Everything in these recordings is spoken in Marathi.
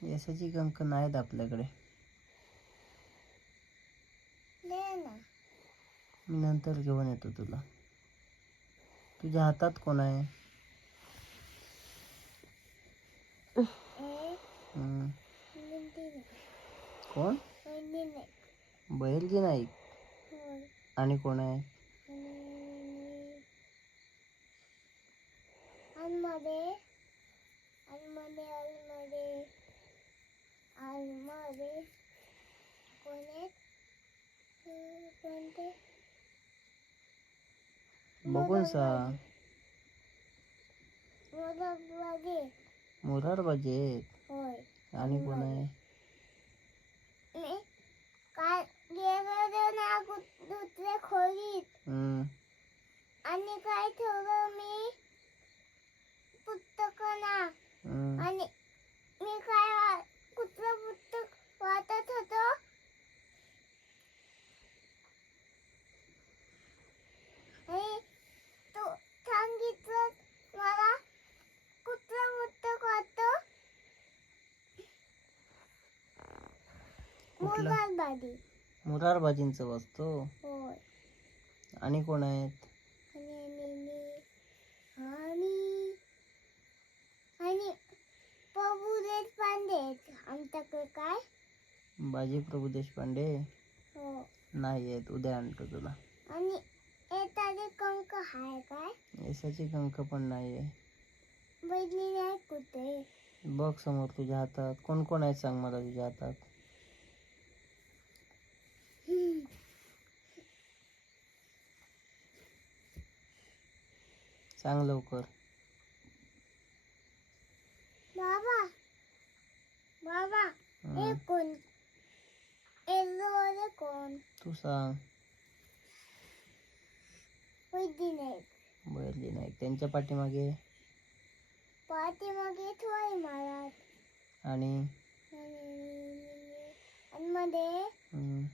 यशाची कंक नाहीत आपल्याकडे. मी नंतर घेऊन येतो तुला. तुझ्या हातात कोण आहे? कोण? बैलजी होय आणि कोण आहे? बघून मुरारबाजी आहेत होय आणि कोण आहे मी काय गेलो ना कु- दुसऱ्या खोलीत हं. आणि काय ठेवलं मी पुस्तक ना हं. आणि मी काय वा- कुठलं पुस्तक वाचत होतो आणि तू सांगितलं मला कुठलं पुस्तक वाचतो कुठलं? मुलगाबादी मुरारबाजींचं वाचतो होय. आणि कोण आहेत? आणि आणि आणि आणि प्रभू पांडे आहेत. आमच्याकडे काय? बाजी प्रभू देशपांडे? हो. नाही आहेत. उद्या आणतो तुला. आणि कंक आहे काय? यशाची कंक पण नाही आहे बैली नाही कुठे बघ समोर तुझ्या हातात. कोण कोण आहेत सांग मला तुझ्या हातात? सांग लवकर. बाबा बाबा हे. कोण? एल्लोवाले कोण? तू सांग. बैरली नाही त्यांच्या पाठीमागे? पाठीमागे थोडी महाराज. आणि? आणि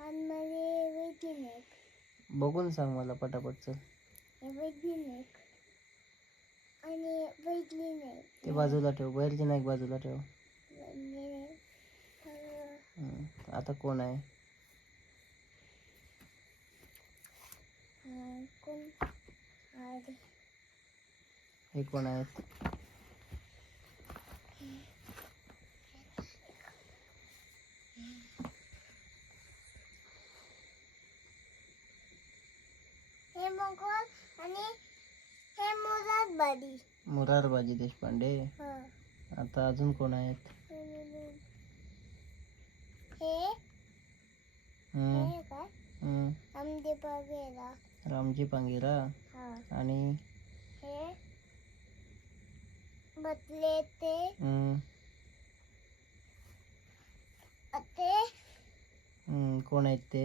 आणि हं, बैली नाही बघून सांग मला पटापट चल. हे नाही आणि नाही ते बाजूला ठेव बैरची नाईक बाजूला ठेव. आता कोण आहे? कोण? अरे हे कोण आहेत हे मगोल आणि हे मुलात बडी मुरारबाजी देशपांडे. आता अजून कोण आहेत? काय? आमचे बघेला रामजी पांगिरा. हा. आणि? हे? बसले ते. ते कोण आहेत ते?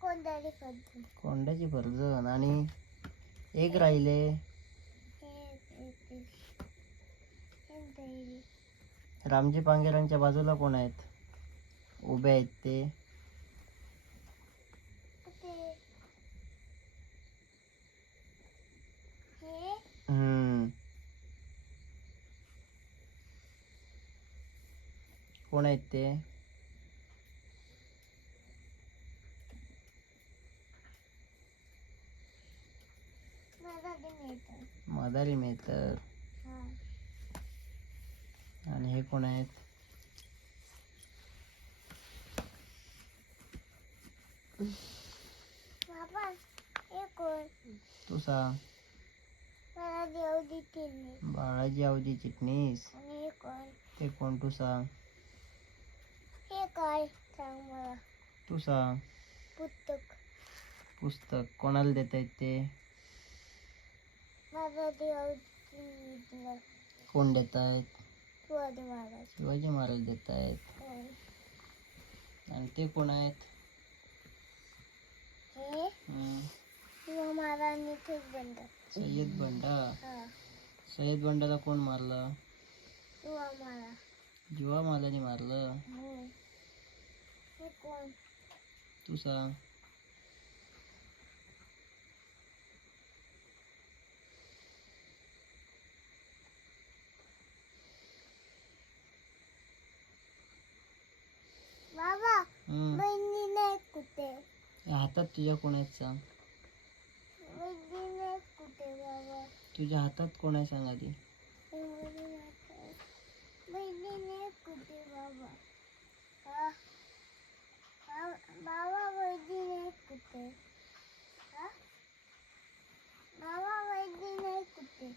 कोणतरी करतो कोंड्याची फर्जन. आणि? एक राहिले. रामजी पांगेरांच्या बाजूला कोण आहेत? उभे आहेत ते. कोण आहेत ते मला ते मिळतं मेहतर हा आणि हे कोण आहेत? तू सांग बाळाजी आवजी चिटणीस. ते कोण? तू सांग हे काय? सांग मला. तू सांग पुस्तक. पुस्तक. कोणाला देत आहेत ते? कोण देत आहेत शिवाजी महाराज देत आहेत. आणि ते कोण आहेत? हे. शिव महाराजांनी बंद सय्यद बंडा? हा. सय्यद बंडाला कोण मारला? आम्हाला जीवा मालाने मारलं? हे कोण? तू सांग. कुठे? हातात तुझ्या कोण आहेत सांग कुठे बाबा तुझ्या हातात कोण आहे सांग आधी? बहिणीने कुठे बाबा? बाबा बहिणीने कुठे हा? बाबा बहिणीने कुठे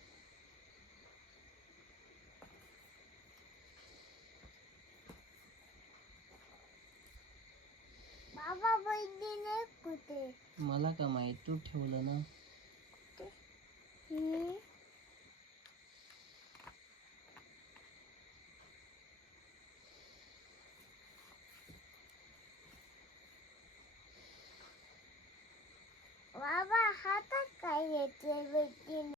बाबा बहिणीने कुठे मला का माहीत? तू ठेवलं ना. बाबा हातात काय बहिणीने